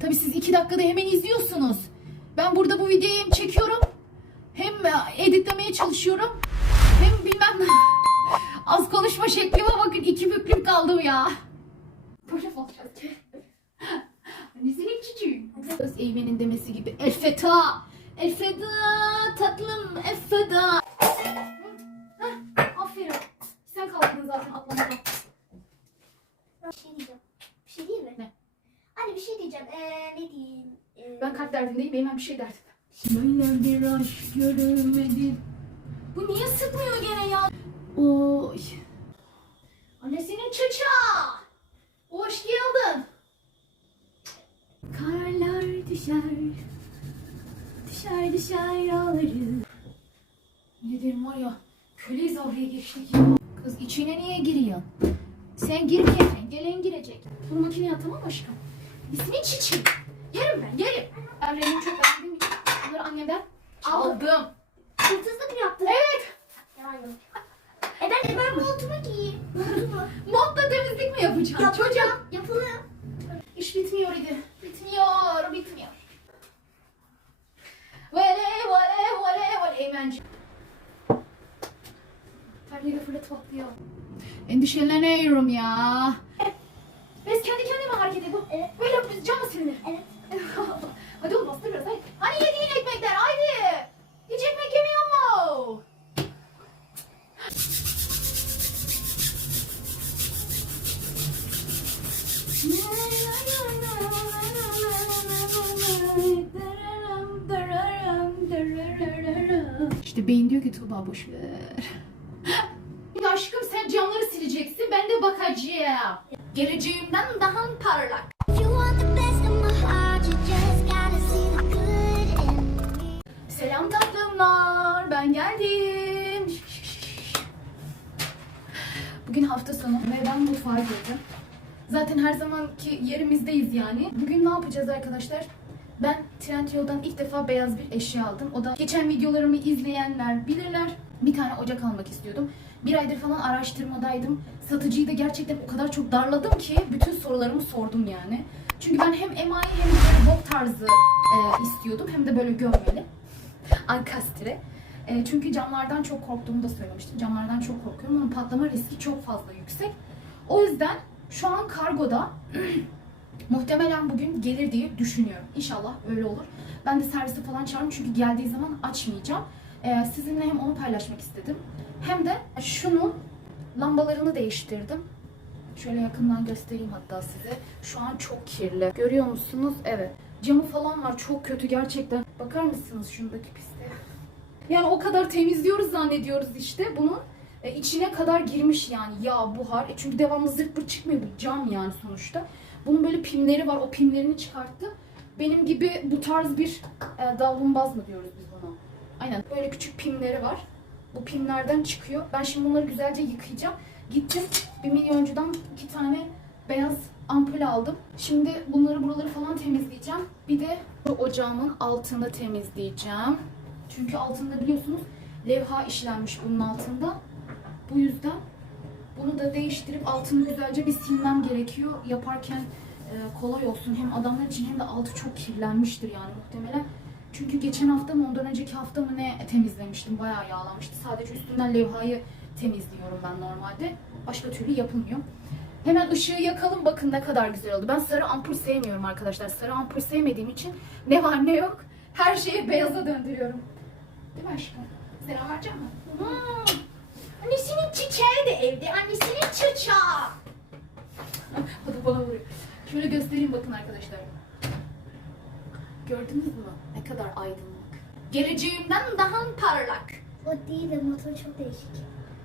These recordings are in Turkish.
Tabii siz iki dakikada hemen izliyorsunuz. Ben burada bu videoyu çekiyorum hem e, editlemeye çalışıyorum hem bilmem ne. Az konuşma şeklime bakın iki büklüm kaldım ya. Böyle olacağız. Annesinin çocuğu. Kız Eymen'in demesi gibi. El feta. El feda tatlım. El feda. Hah, Aferin. Sen kaldın zaten atlamadan. Bir şey diyeceğim. Bir şey değil mi? Ne? Anne bir şey diyeceğim. Ee, ne diyeyim? Ee, Ben kalp derdindeyim. Eymen bir şey derdinde. Böyle bir aşk göremedim. Bu niye sıkmıyor gene ya? Oy. Annesinin çıça. Hoş geldin. Karlar düşer. Düşer düşer ağlarım. Ne derim var ya. Köleyiz oraya geçtik ya. Kız içine niye giriyorsun? Sen girmeyeceksin. Gelen girecek. Bunu makineye atamam aşkım. İsmi Çiçi. Yerim ben yerim. Ben rengini çok beğendiğim için bunları annemden aldım. Hırsızlık mı yaptın? Evet. Yani. E ben de ben montumu giyeyim. Montumu. Modla temizlik mi? Çocuğum. Yapacağım. Yapılır. İş bitmiyor idi. Bitmiyor, bitmiyor. Vale, vale, vale, vale. Eymenci. Perdeyi de fırlatıp atlıyor. Endişeleniyorum ya. Biz kendi kendime hareket ediyor. Evet. Böyle. Can mı seninle? Evet. hadi oğlum bastır biraz. Hadi. Hani yediğin ekmekler. Haydi. Hiç ekmek yemiyor mu? İşte beyin diyor ki Tuğba boş ver. Ya aşkım sen camları sileceksin ben de bakacağım. Geleceğimden daha parlak. If you want the best of my heart, you just gotta see the good in me. Selam tatlımlar ben geldim. Bugün hafta sonu ve ben mutfağa girdim. Zaten her zamanki yerimizdeyiz yani. Bugün ne yapacağız arkadaşlar? Ben Trendyol'dan ilk defa beyaz bir eşya aldım. O da geçen videolarımı izleyenler bilirler. Bir tane ocak almak istiyordum. Bir aydır falan araştırmadaydım. Satıcıyı da gerçekten o kadar çok darladım ki bütün sorularımı sordum yani. Çünkü ben hem emayi hem de böyle bok tarzı e, istiyordum hem de böyle gömmeli. Ankastre. E, çünkü camlardan çok korktuğumu da söylemiştim. Camlardan çok korkuyorum. Onun patlama riski çok fazla yüksek. O yüzden şu an kargoda muhtemelen bugün gelir diye düşünüyorum. İnşallah öyle olur. Ben de servisi falan çağırdım çünkü geldiği zaman açmayacağım. E, sizinle hem onu paylaşmak istedim. Hem de şunun lambalarını değiştirdim. Şöyle yakından göstereyim hatta size. Şu an çok kirli. Görüyor musunuz? Evet. Camı falan var. Çok kötü gerçekten. Bakar mısınız şundaki pisliğe? Yani o kadar temizliyoruz zannediyoruz işte. Bunun e, içine kadar girmiş yani yağ, buhar. E, çünkü devamlı zırt çıkmıyor. Bu cam yani sonuçta. Bunun böyle pimleri var. O pimlerini çıkarttı. Benim gibi bu tarz bir e, davlumbaz mı diyoruz biz? Aynen. Böyle küçük pimleri var. Bu pimlerden çıkıyor. Ben şimdi bunları güzelce yıkayacağım. Gittim bir milyoncudan iki tane beyaz ampul aldım. Şimdi bunları buraları falan temizleyeceğim. Bir de bu ocağımın altını temizleyeceğim. Çünkü altında biliyorsunuz levha işlenmiş bunun altında. Bu yüzden bunu da değiştirip altını güzelce bir silmem gerekiyor. Yaparken e, kolay olsun hem adamlar için hem de altı çok kirlenmiştir yani muhtemelen. Çünkü geçen hafta mı ondan önceki hafta mı ne temizlemiştim. Bayağı yağlanmıştı. Sadece üstünden levhayı temizliyorum ben normalde. Başka türlü yapılmıyor. Hemen ışığı yakalım bakın ne kadar güzel oldu. Ben sarı ampul sevmiyorum arkadaşlar. Sarı ampul sevmediğim için ne var ne yok her şeyi beyaza döndürüyorum. Değil mi aşkım? Selam verecek mi? Hmm. Annesinin çiçeği de evde. Annesinin çiçeği. Hadi bana vuruyor. Şöyle göstereyim bakın arkadaşlar. Gördünüz mü? Ne kadar aydınlık. Geleceğimden daha parlak. O değil de motor çok değişik.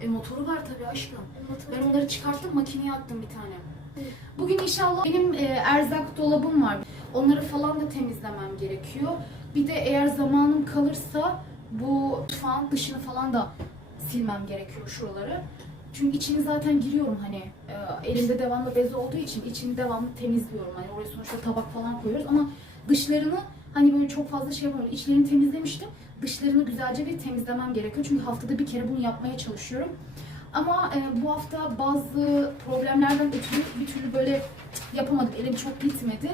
E motoru var tabii aşkım. Motor Ben onları çıkarttım makineye attım bir tane. Bugün inşallah benim e, erzak dolabım var. Onları falan da temizlemem gerekiyor. Bir de eğer zamanım kalırsa bu mutfağın dışını falan da silmem gerekiyor şuraları. Çünkü içini zaten giriyorum hani e, elimde devamlı bez olduğu için içini devamlı temizliyorum. Hani oraya sonuçta tabak falan koyuyoruz ama dışlarını hani böyle çok fazla şey yapamıyorum. İçlerini temizlemiştim. Dışlarını güzelce bir temizlemem gerekiyor. Çünkü haftada bir kere bunu yapmaya çalışıyorum. Ama e, bu hafta bazı problemlerden ötürü bir türlü böyle yapamadım. Elim çok gitmedi.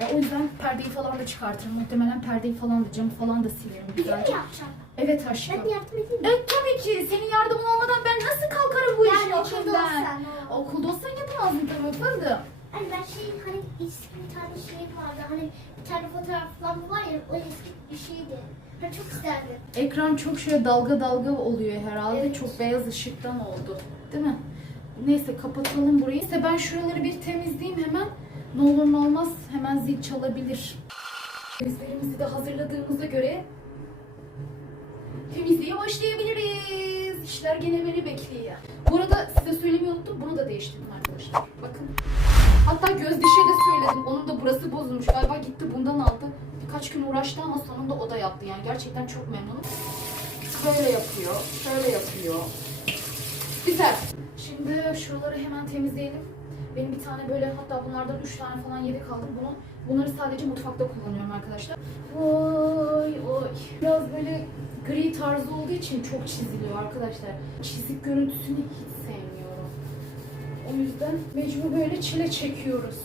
E, o yüzden perdeyi falan da çıkartırım. Muhtemelen perdeyi falan da camı falan da silerim Bir de mi güzelce. yapacağım? Evet aşkım. Ben yardım edeyim mi? E, tabii ki senin yardımın olmadan ben nasıl kalkarım bu Yani işin okulda içinden? olsan. o. Okulda olsan yapamazdın tabii yapardım. Hani ben şey hani eski bir tane şey vardı. Hani bir tane fotoğraf falan var ya o eski bir şeydi. Ben çok isterdim. Ekran çok şöyle dalga dalga oluyor herhalde. Evet. Çok beyaz ışıktan oldu. Değil mi? Neyse kapatalım burayı. İşte ben şuraları bir temizleyeyim hemen. Ne olur ne olmaz hemen zil çalabilir. Temizlerimizi de hazırladığımıza göre temizliğe başlayabiliriz. İşler gene beni bekliyor. Bu arada size söylemeyi unuttum. Bunu da değiştirdim arkadaşlar. Bakın. Hatta göz dişe de söyledim. Onun da burası bozulmuş. Galiba gitti bundan aldı. Birkaç gün uğraştı ama sonunda o da yaptı. Yani gerçekten çok memnunum. Şöyle yapıyor. Şöyle yapıyor. Güzel. Şimdi şuraları hemen temizleyelim. Benim bir tane böyle hatta bunlardan 3 tane falan yedek aldım. Bunu, bunları sadece mutfakta kullanıyorum arkadaşlar. Oy oy. Biraz böyle gri tarzı olduğu için çok çiziliyor arkadaşlar. Çizik görüntüsünü hiç. O yüzden mecbur böyle çile çekiyoruz.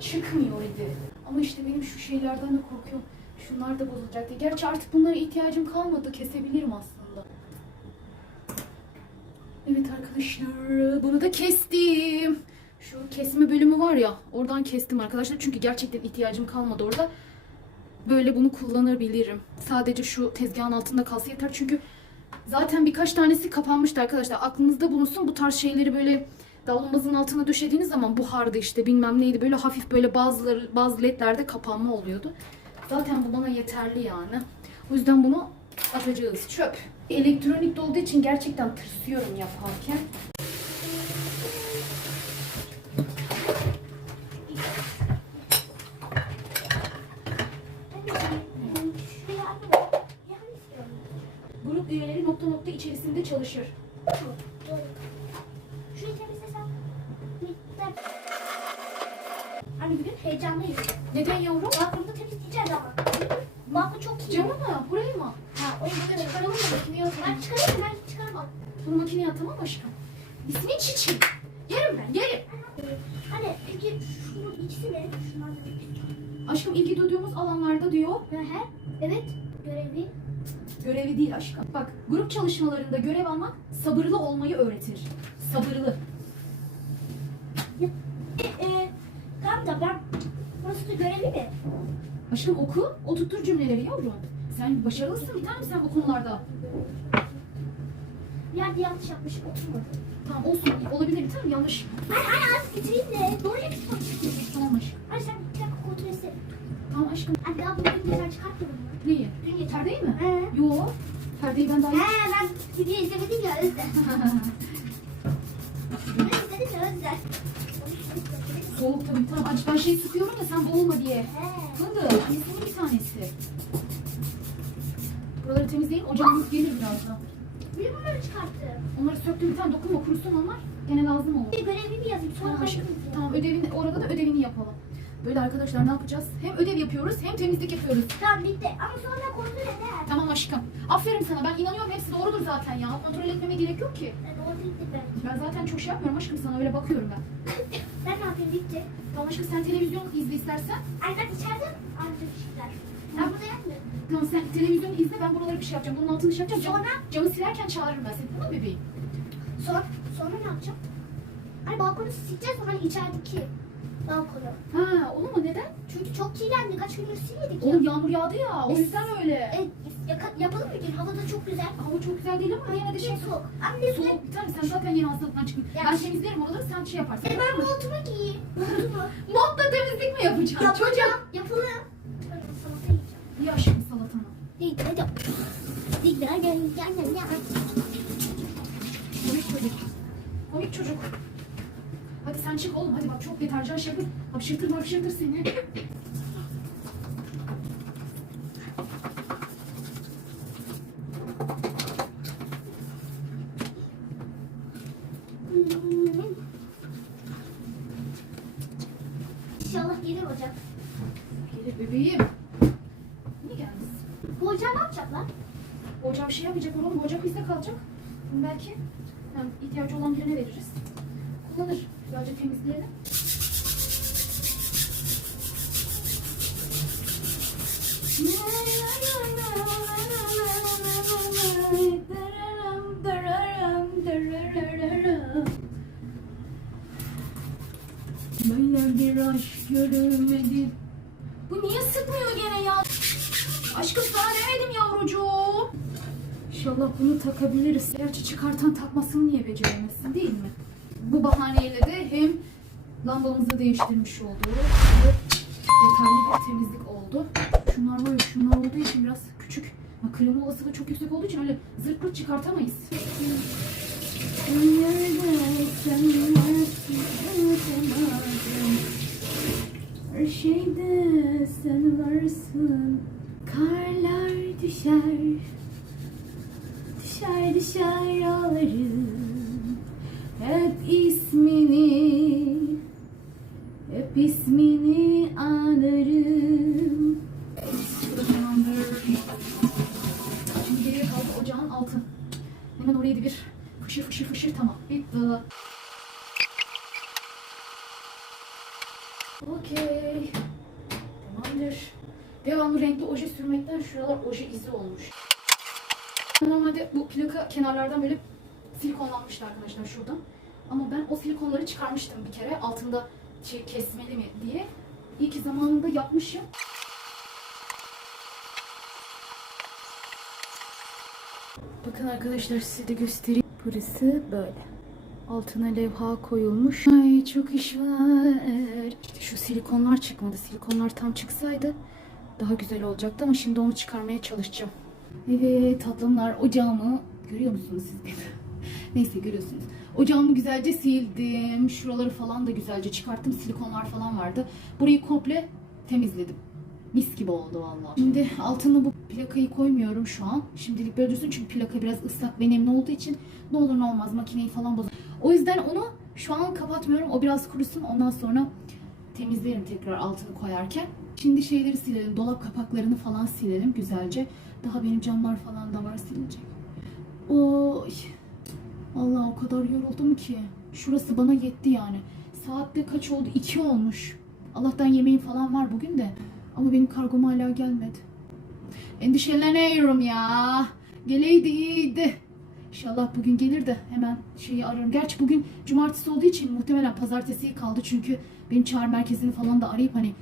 Çıkmıyor idi. Ama işte benim şu şeylerden de korkuyorum. Şunlar da bozulacak diye. Gerçi artık bunlara ihtiyacım kalmadı. Kesebilirim aslında. Evet arkadaşlar bunu da kestim. Şu kesme bölümü var ya oradan kestim arkadaşlar. Çünkü gerçekten ihtiyacım kalmadı orada. Böyle bunu kullanabilirim. Sadece şu tezgahın altında kalsa yeter. Çünkü zaten birkaç tanesi kapanmıştı arkadaşlar. Aklınızda bulunsun bu tarz şeyleri böyle davlumbazın altına döşediğiniz zaman buhardı işte bilmem neydi. Böyle hafif böyle bazıları bazı ledlerde kapanma oluyordu. Zaten bu bana yeterli yani. O yüzden bunu atacağız. Çöp. Elektronik olduğu için gerçekten tırsıyorum yaparken. Hani şuraya yardım yardım istiyorum. Grup üyeleri nokta nokta içerisinde çalışır. Doğru. Şurayı temizlesem. Anne bugün heyecanlıyım. Neden yavrum? Balkonu da temizleyeceğiz ama. Balkon çok iyi. Camı mı? Burayı mı? Ha, o yüzden Çıkaralım da makineye atalım. Ben çıkarayım ben çıkaramam. Bunu makineye atamam aşkım. İsmi Çiçi. Yerim ben yerim. Hani peki şunun ikisi ne? Şunlar da Aşkım ilgi duyduğumuz alanlarda diyor. Hı hı. Evet. Görevi. Görevi değil aşkım. Bak grup çalışmalarında görev almak sabırlı olmayı öğretir. Sabırlı. Ee, tamam da ben burası da görevi mi? Aşkım oku. Oturtur cümleleri yavrum. Sen başarılısın bir tanem sen bu konularda. Bir yerde yanlış yapmış oturmadı. Tamam olsun. Olabilir bir tanem yanlış. Anne anne az bitireyim de. Doğru yapayım. Tamam aşkım. Anne sen bir dakika kontrol etsene. Tamam aşkım. Anne daha bugün yeter çıkartmadın mı? Neyi? Dün yeter. Perdeyi mi? He. Yo. Perdeyi ben daha He ben video izlemedim ya özle. Video izledim ya özle. Soğuk tabii. Tamam aç ben şey sıkıyorum ya sen boğulma diye. Fındık. Annesinin bir tanesi. Buraları temizleyin. Ocağımız gelir birazdan. Bir bunları çıkarttım. Onları söktüm. Tamam dokunma kurusun onlar. Gene lazım olur. Bir görevimi yazayım sonra Tamam, aşkım. hallederiz ya. tamam ödevini, orada da ödevini yapalım. Böyle arkadaşlar ne yapacağız? Hem ödev yapıyoruz hem temizlik yapıyoruz. Tamam bitti ama sonra kontrol eder. Tamam aşkım. Aferin sana. Ben inanıyorum hepsi doğrudur zaten ya. Kontrol etmeme gerek yok ki. Ben orada bitti ben. Ben zaten çok şey yapmıyorum aşkım sana öyle bakıyorum ben. Ben ne yapayım bitti. Tamam aşkım sen televizyon izle istersen. Ay ben içeride anne bir şeyler. Ben burada yapmıyorum. Tamam sen televizyon izle ben buralara bir şey yapacağım. Bunun altını şey yapacağım. Cam- Sonra? camı silerken çağırırım ben seni. Tamam mı bebeğim? Sonra, sonra ne yapacağım? Hani balkonu sileceğiz ama içerideki balkonu. Ha olur mu? Neden? Çünkü çok kirlendi. Kaç gündür silmedik ya. Oğlum yağmur yağdı ya. O yüzden öyle. E, yaka- yapalım bir gün. Hava da çok güzel. Hava çok güzel değil ama yine de şey soğuk. Anne soğuk. Bir tane sen zaten yeni hastalıktan çıktın. Ya. Ben temizlerim oraları sen şey yaparsın. E ben montumu giyeyim. Montumu. Modla temizlik mi yapacaksın? Yapacağım. Yapalım. Ben salata yiyeceğim. İyi aşkım salatanı. Değil, hadi. Değil, hadi. Gel, gel, gel. Komik çocuk. Komik çocuk. Hadi sen çık oğlum hadi bak çok deterjan şey yapıp hapşırtır hapşırtır seni. Bebeğim. Niye geldiniz? Bu hocam ne yapacak lan? Bu şey yapacak oğlum. Bu hocam bizde kalacak. Belki yani ihtiyacı olan birine veririz. Kullanır. Güzelce temizleyelim. Böyle bir aşk görür İnşallah bunu takabiliriz. Gerçi çıkartan takmasını niye beceremezsin değil mi? Bu bahaneyle de hem lambamızı değiştirmiş olduk. ve Yeterli bir temizlik oldu. Şunlar böyle şunlar olduğu için biraz küçük. Ama klima olasılığı çok yüksek olduğu için öyle zırt pırt çıkartamayız. Her şeyde sen varsın. Karlar düşer. Düşer düşer ağlarım. Hep ismini hep ismini anarım. Şimdi geriye kaldı ocağın altı. Hemen oraya da bir fışır fışır fışır tamam. Bitti. Okey. Tamamdır. Devamlı renkli oje sürmekten şuralar oje izi olmuş. Normalde bu plaka kenarlardan böyle silikonlanmıştı arkadaşlar şuradan. Ama ben o silikonları çıkarmıştım bir kere. Altında şey kesmeli mi diye. İyi ki zamanında yapmışım. Bakın arkadaşlar size de göstereyim. Burası böyle. Altına levha koyulmuş. Ay çok iş var. İşte şu silikonlar çıkmadı. Silikonlar tam çıksaydı daha güzel olacaktı ama şimdi onu çıkarmaya çalışacağım. Evet tatlımlar ocağımı görüyor musunuz siz beni? Neyse görüyorsunuz. Ocağımı güzelce sildim. Şuraları falan da güzelce çıkarttım. Silikonlar falan vardı. Burayı komple temizledim. Mis gibi oldu vallahi. Şimdi altına bu plakayı koymuyorum şu an. Şimdilik böyle dursun çünkü plaka biraz ıslak ve nemli olduğu için ne olur ne olmaz makineyi falan bozar. O yüzden onu şu an kapatmıyorum. O biraz kurusun. Ondan sonra temizlerim tekrar altını koyarken. Şimdi şeyleri silelim. Dolap kapaklarını falan silelim güzelce. Daha benim camlar falan da var silecek. Oy. Allah o kadar yoruldum ki. Şurası bana yetti yani. Saatte kaç oldu? 2 olmuş. Allah'tan yemeğim falan var bugün de. Ama benim kargom hala gelmedi. Endişeleniyorum ya. Geleydi iyiydi. İnşallah bugün gelir de hemen şeyi ararım. Gerçi bugün cumartesi olduğu için muhtemelen pazartesi kaldı. Çünkü benim çağrı merkezini falan da arayıp hani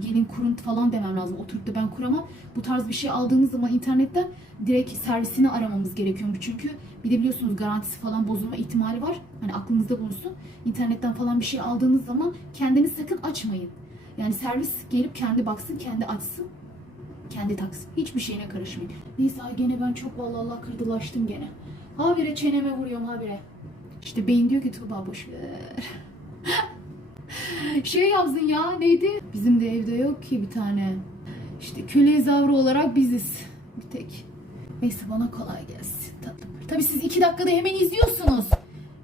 gelin kurun falan demem lazım. Oturup da ben kuramam. Bu tarz bir şey aldığınız zaman internetten direkt servisini aramamız gerekiyormuş. Çünkü bir de biliyorsunuz garantisi falan bozulma ihtimali var. Hani aklınızda bulunsun. İnternetten falan bir şey aldığınız zaman kendiniz sakın açmayın. Yani servis gelip kendi baksın, kendi açsın. Kendi taksın. Hiçbir şeyine karışmayın. Neyse gene ben çok vallahi Allah kırdılaştım gene. Habire çeneme vuruyorum habire. İşte beyin diyor ki Tuğba boş ver. şey yazın ya neydi? Bizim de evde yok ki bir tane. İşte köle zavru olarak biziz. Bir tek. Neyse bana kolay gelsin tatlım. Tabii siz iki dakikada hemen izliyorsunuz.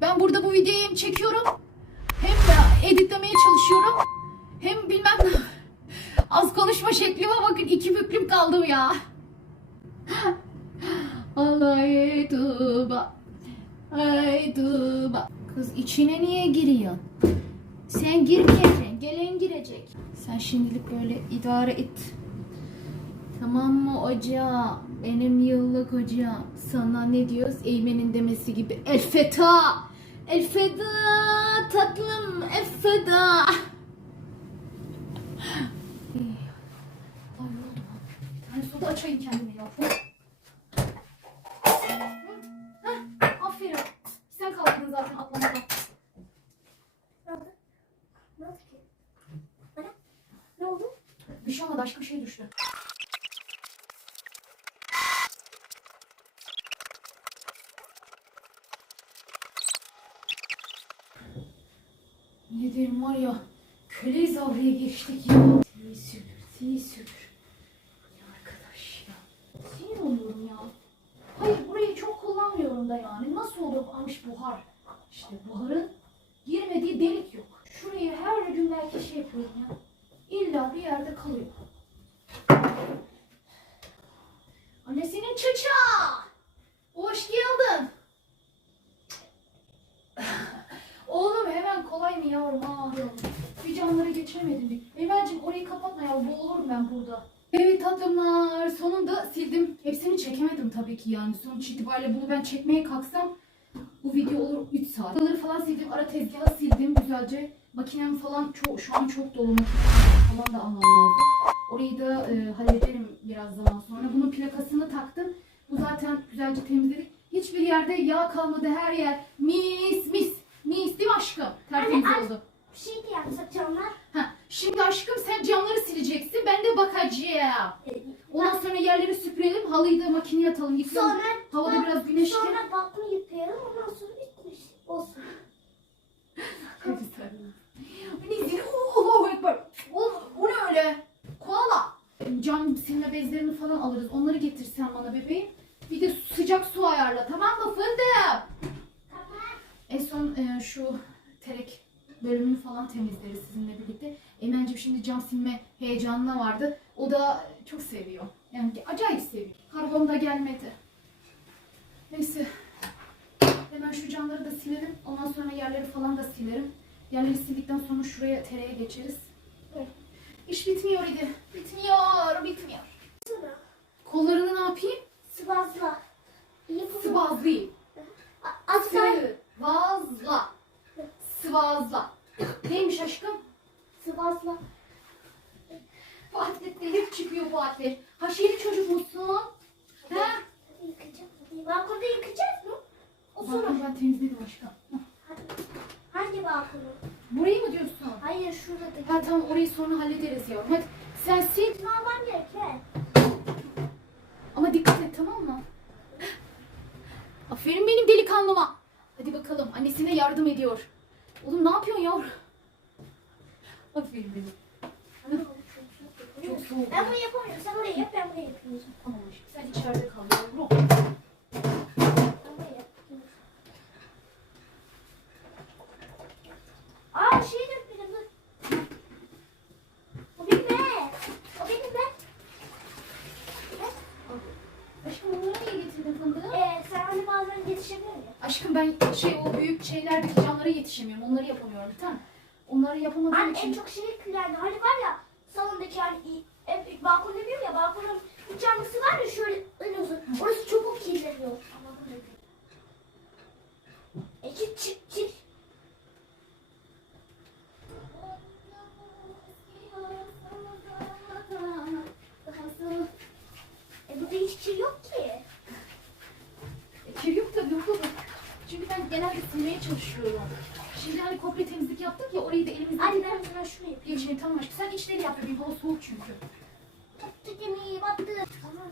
Ben burada bu videoyu hem çekiyorum hem de editlemeye çalışıyorum. Hem bilmem. Az konuşma şeklime bakın iki büklüm kaldım ya. Vallahi Tuğba. Ay Tuğba. Kız içine niye giriyorsun? Sen girmeyeceksin. Gelen girecek. Sen şimdilik böyle idare et. Tamam mı hocam? Benim yıllık hocam. Sana ne diyoruz? Eymen'in demesi gibi. El feda. El feda tatlım. El feda. Ay oldu. Bir tane soda açayım kendime ya. Heh, aferin. Sen kalktın zaten atlamadan. Ne oldu? Ne oldu ki? Bana? Ne oldu? Olmadı aşkım şey düştü. Ne diyeyim var ya köle zavriye geçtik ya. Sil süpür, sil süpür. Ya arkadaş ya. Sinir oluyorum ya. Hayır burayı çok kullanmıyorum da yani. Nasıl olur almış buhar? İşte buharın girmediği delik yok. Şurayı her gün belki şey yapıyorum ya. İlla bir yerde kalıyor. Annesinin çıça! Hoş geldin. Oğlum hemen kolay mı yavrum? Ah yavrum. Bir camları geçemedim. Eymen'cim orayı kapatma ya. Boğulurum ben burada. Evet tatlımlar. Sonunda sildim. Hepsini çekemedim tabii ki yani. Sonuç itibariyle bunu ben çekmeye kalksam bu video olur 3 saat. Buraları falan sildim. Ara tezgahı sildim güzelce. makinem falan çok, şu an çok dolu makinem falan da almam lazım. Orayı da e, hallederim biraz zaman sonra. Bunun plakasını taktım. Bu zaten güzelce temizledik. Hiçbir yerde yağ kalmadı her yer. Mis mis. Mis değil mi aşkım? Tertemiz Anne, oldu. Bir şey de yapsak camlar. Ha, şimdi aşkım sen camları sileceksin. Ben de bakacağım. Ee, Ondan sonra yerleri süpürelim. Halıyı da makineye atalım. Yıkayalım. Sonra Havada bak- biraz güneşli. Sonra balkonu yıkayalım ondan sonra bitmiş. Olsun. Ne? Allahu Ekber. O, o ne öyle? Koala. Cam silme bezlerini falan alırız. Onları getirsen bana bebeğim. Bir de sıcak su ayarla tamam mı fındık? En son e, şu terek bölümünü falan temizleriz sizinle birlikte. Emencim şimdi cam silme heyecanına vardı. O da çok seviyor. Yani acayip seviyor. Kargom da gelmedi. Neyse. Hemen şu camları da silelim. Ondan sonra yerleri falan da silerim. Yerleri sildikten sonra şuraya tereye geçeriz. Evet. İş bitmiyor idi. Bitmiyor, bitmiyor. Sonra Kollarını ne yapayım? sıvazla. Sıvazlayayım. A- Az daha Sıvazla. Sıvazla. Neymiş aşkım? sıvazla. Bu atletleri hep çıkıyor bu atlet. Haşeri çocuk musun? Yıkayacağım. Hadi. Balkonda yıkayacağız mı? O sonra. Ben temizledim aşkım. Hangi balkonu? Burayı mı diyorsun? Hayır şuradaki. Ha tamam orayı sonra hallederiz yavrum. Hadi sen sil. Ne yapmam gerek he? Ama dikkat et tamam mı? Aferin benim delikanlıma. Hadi bakalım annesine yardım ediyor. Oğlum ne yapıyorsun yavrum? Aferin benim. Çok soğuk. Ben bunu yapamıyorum. Sen orayı yap ben burayı yapayım. Tamam aşkım sen içeride kal yavrum. Ben burayı yapayım. Aa şey dökmedim dur. O benim be. O benim be. Aşkım onları niye getirdin fındığı? Ee, sen hani bazen yetişemiyor musun? Aşkım ben şey o büyük şeylerdeki camlara yetişemiyorum. Onları yapamıyorum bir tane. Onları yapamadığım Anne en için. çok şey kirlendi. Hani var ya salondaki hani ev, balkon demiyorum ya balkonun bir camlısı var ya şöyle en uzun. Orası çok kirleniyor. E çık çık çık. E burada hiç kir yok ki. E, Kir yok tabii yok olur. Çünkü ben genelde silmeye çalışıyorum. Şimdi hani komple temizlik yaptık ya orayı da elimizle Anne ben sana şunu yapayım. geçmeyi tamam aşkım. Sen içleri yap bebeğim. Hava soğuk çünkü. Battı gemiyi battı. Tamam.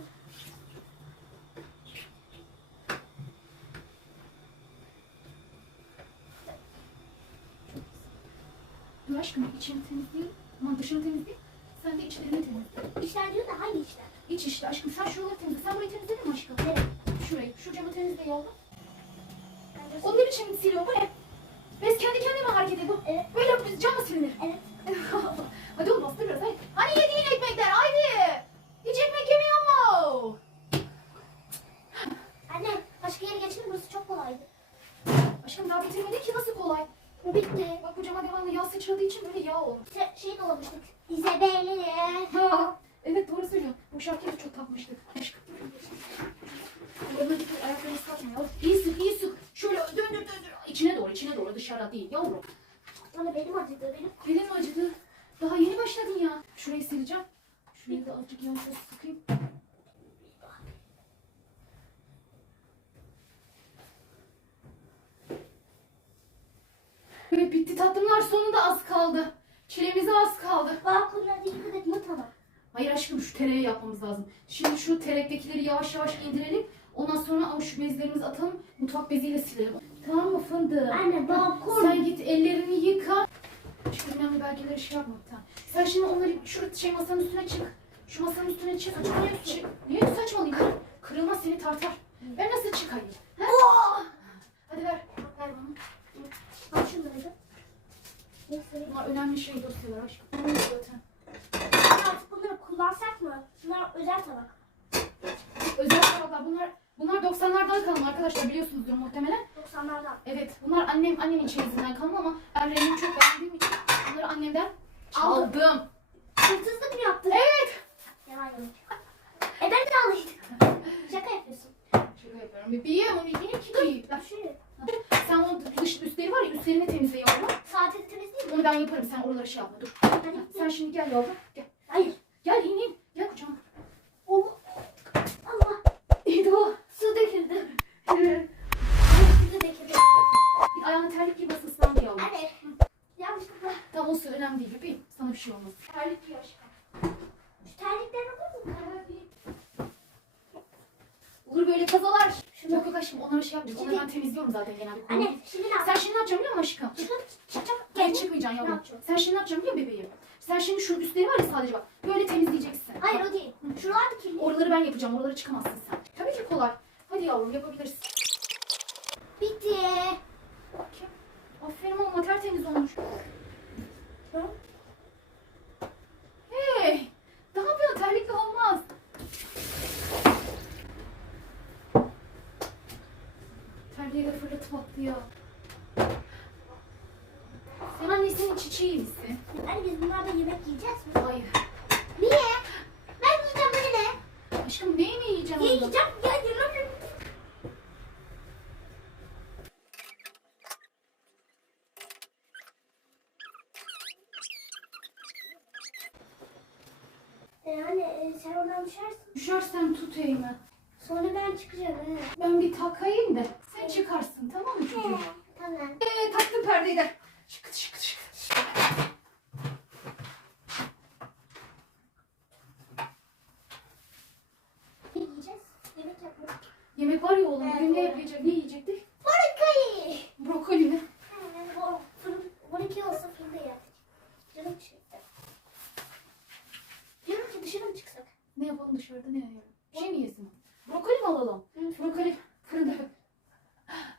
Dur aşkım içini temizleyeyim. Aman dışını temizleyeyim. Sen de içlerini temizle. İşler diyor da hangi işler? İç işte aşkım. Sen şuraları temizle. Sen burayı temizledin mi aşkım? Evet. Şurayı. Şu camı temizle yavrum. Ne biçim siliyor bu ne? Bez kendi kendine mi hareket ediyor? Evet. Böyle yapıyoruz. Cam mı silinir? Evet. hadi oğlum bastır biraz hadi. Hani yediğin ekmekler haydi. Hiç ekmek yemiyor mu? Anne başka yere geçelim burası çok kolaydı. Aşkım daha bitirmedik ki nasıl kolay. Bu bitti. Bak bu cama devamlı yağ sıçradığı için böyle yağ olmuş. Şey, şey dolamıştık. İzabel'e. Ha, evet doğru söylüyorsun. Bu şarkıyı da çok takmıştık. Aşkım. Ayaklarını yavrum. İyi sık, iyi sık. Şöyle döndür döndür. İçine doğru, içine doğru. Dışarı değil yavrum. Bana benim acıdı benim. Belin mi acıdı? Daha yeni başladın ya. Şurayı sileceğim. Şurayı da azıcık yavaş sıkayım. Evet bitti tatlımlar sonunda az kaldı. Çilemize az kaldı. Balkonlarda yıkadık mı tamam. Hayır aşkım şu tereyi yapmamız lazım. Şimdi şu terektekileri yavaş yavaş indirelim. Ondan sonra ama şu bezlerimizi atalım. Mutfak beziyle silelim. Tamam mı fındık? Anne balkon. Sen git ellerini yıka. Şu önemli belgeleri şey yapma tamam. Sen şimdi onları şu şey masanın üstüne çık. Şu masanın üstüne çık. Çık. Niye saçmalıyorsun? Kırılmaz seni tartar. Ben nasıl çıkayım? Ha? Hadi ver. Ver bana. Al şunları. Neyse. Bunlar önemli şey dosyalar aşkım. Zaten. Artık bunları kullansak mı? Bunlar özel tabak. Özel tabaklar bunlar. Bunlar 90'lardan kalma arkadaşlar biliyorsunuzdur muhtemelen. 90'lardan. Evet bunlar annem annemin çeyizinden kalma ama ben rengini çok beğendiğim için bunları annemden Aldım. aldım. Hırsızlık mı yaptın? Evet. Yalan yok. E, de aldıydım. Şaka yapıyorsun. Şaka yapıyorum. Bebeğim onun yeni kiki. Ben şöyle. Sen onun dış üstleri var ya üstlerini temizle yavrum. Saati temizleyeyim mi? Onu ben yaparım sen oraları şey yapma dur. Hadi. Sen şimdi gel yavrum. Gel. Hayır. Gel in in. Gel kucağıma. Allah. Allah. İyi de o. Su döküldü. Su döküldü. Ayağına terlik gibi ıslandı yavrum. Anne. Yanlışlıkla. Tam olsun önemli değil bebeğim. Sana bir şey olmaz. Terlik giyiyor aşkım. Şu terliklerini koy mu? Olur böyle kazalar. Şunu... Yok yok aşkım onlara şey yapmayacağım. Onları ben temizliyorum zaten genelde. Anne şimdi ne yapacağım? Sen şimdi ne yapacaksın biliyor musun aşkım? Çıkın. Çıkacağım. Hayır çıkmayacaksın yavrum. Sen şimdi ne yapacaksın biliyor musun bebeğim? Sen şimdi şu üstleri var ya sadece bak. Böyle temizleyeceksin. Hayır bak. o değil. Şuralar da kirli. Oraları ben yapacağım. Oraları çıkamazsın sen. Tabii ki kolay. Hadi yavrum yapabilirsin. Bitti. Bakayım. Aferin oğlum tertemiz olmuş. Hey! Ne yapıyorsun? Terlikle olmaz. Terliğe de fırlatıp attı ya. Sen annesinin çiçeği misin? Anne biz bunlarla yemek yiyeceğiz mi? Hayır. Niye? Ben yiyeceğim bana ne? Aşkım neyi mi yiyeceğim? Yiyeceğim? Ya yemem. Yani e, sen oradan düşersin. Düşersen tut eğme. Sonra ben çıkacağım. He. Ben bir takayım da sen çıkarsın tamam mı çocuğum? Tamam. Ee, taktım perdeyi de. Şıkıt şıkıt şıkıt. Ne yiyeceğiz? Yemek yapmak. Yemek var ya oğlum bugün ne Evet. yapacak? Ne yiyecektik? Barakayı. Brokoli mi? He, o fırın, 12 olsa fırında yerdik. Canım çekti. Diyorum ki dışarı mı çıksak? Ne yapalım dışarıda ne yiyelim? Bir şey mi yesin? Brokoli mi alalım? Brokoli fırında.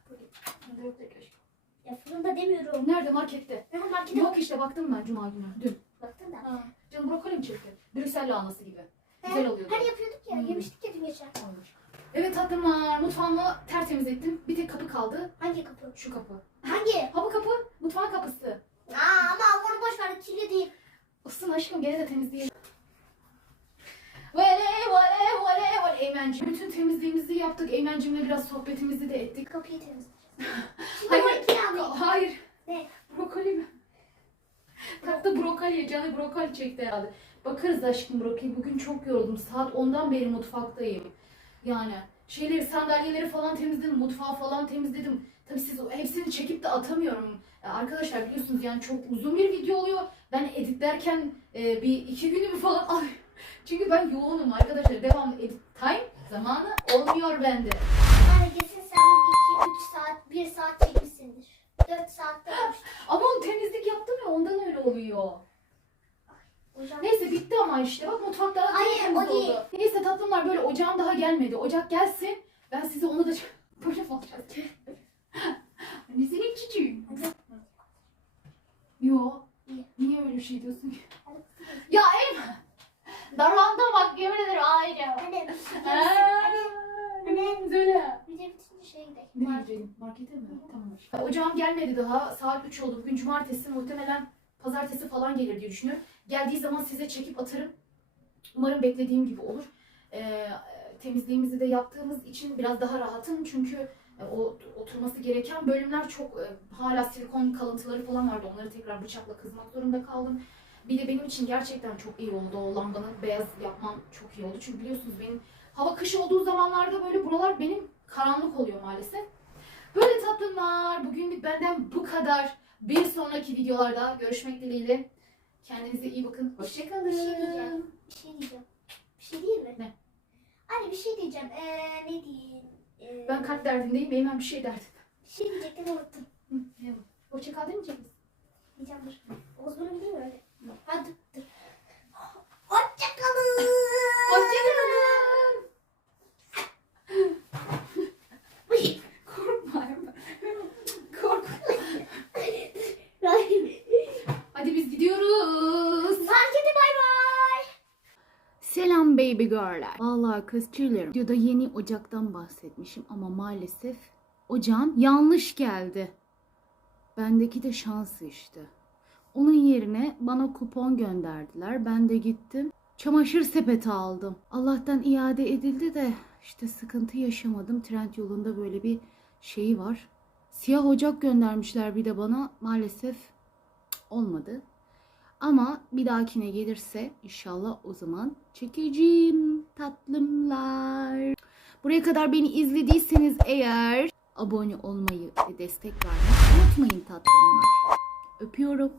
Brokoli Fırında yok da keşke. Ya fırında demiyorum. Nerede markette? Ben markete Yok işte baktım ben cuma günü. Dün. baktım da. Ha, canım brokoli mi çekti? Brüksel lahanası gibi. He, Güzel oluyordu. Hani yapıyorduk ya, Hmm. yemiştik ya dün geçen. Olmuş. Evet tatlımlar mutfağımı tertemiz ettim. Bir tek kapı kaldı. Hangi kapı? Şu kapı. Hangi? Ha bu kapı mutfağın kapısı. Aa ama onu boş ver, kirli değil. Isın aşkım gene de temizleyelim. Vale vale vale vale Eymen'cim. Bütün temizliğimizi yaptık. Eymen'cimle biraz sohbetimizi de ettik. Kapıyı temizleyeceğiz. Hayır. Hayır. Ne? Brokoli mi? Kalktı brokoli. Canı brokoli çekti herhalde. Bakarız aşkım brokoli. Bugün çok yoruldum. Saat 10'dan beri mutfaktayım. Yani şeyleri, sandalyeleri falan temizledim. Mutfağı falan temizledim. Tabii siz hepsini çekip de atamıyorum. Arkadaşlar biliyorsunuz yani çok uzun bir video oluyor. Ben editlerken e, bir iki günümü falan. Çünkü ben yoğunum arkadaşlar. Devamlı edit time zamanı olmuyor bende. Yani kesin sen 2-3 saat, 1 saat çekmişsindir. 4 saatte. Ama o temizlik yaptım ya ondan öyle oluyor. Hocam. Neyse bitti ama işte bak mutfak daha Hayır, tertemiz o değil. oldu. Neyse tatlımlar böyle ocağım daha gelmedi. Ocak gelsin ben size onu da böyle? Hani senin küçüğün. Yo. Niye? Öyle bir şey diyorsun ki? Ya Eymen. Darlandı bak yemin ederim ağlayacağım. Anne, Anne. Söyle. bir de şeye gidelim. Nereye gidelim? Markete mi? Tamam. Ocağım gelmedi daha. Saat 3 oldu. Bugün cumartesi muhtemelen pazartesi falan gelir diye düşünüyorum. Geldiği zaman size çekip atarım. Umarım beklediğim gibi olur. Ee, temizliğimizi de yaptığımız için biraz daha rahatım. Çünkü e, o oturması gereken bölümler çok e, hala silikon kalıntıları falan vardı. Onları tekrar bıçakla kızmak zorunda kaldım. Bir de benim için gerçekten çok iyi oldu. O lambanın beyaz yapmam çok iyi oldu. Çünkü biliyorsunuz benim hava kış olduğu zamanlarda böyle buralar benim karanlık oluyor maalesef. Böyle tatlımlar. Bugünlük benden bu kadar. Bir sonraki videolarda görüşmek dileğiyle. Kendinize iyi bakın. Hoşçakalın. Bir şey diyeceğim. Bir şey diyeceğim. Bir şey değil mi? Ne? Anne bir şey diyeceğim. Ee, ne diyeyim? Ee, Ben kalp derdindeyim. Eymen bir şey derdi. Bir şey diyecektim unuttum. Hı, ne bu? Hoşçakal demeyecek misin? Diyeceğim dur. Oğuz bunu biliyor mu öyle? Hadi dur. Hoşçakalın. Hoşçakalın. Hadi biz gidiyoruz. Markete bay bay. Selam baby girl'ler. Vallahi kız tüylerim. Videoda yeni ocaktan bahsetmişim ama maalesef ocağım yanlış geldi. Bendeki de şans işte. Onun yerine bana kupon gönderdiler. Ben de gittim. Çamaşır sepeti aldım. Allah'tan iade edildi de işte sıkıntı yaşamadım. Trend yolunda böyle bir şeyi var. Siyah ocak göndermişler bir de bana. Maalesef olmadı. Ama bir dahakine gelirse inşallah o zaman çekeceğim tatlımlar. Buraya kadar beni izlediyseniz eğer abone olmayı ve destek vermeyi unutmayın tatlımlar. Öpüyorum.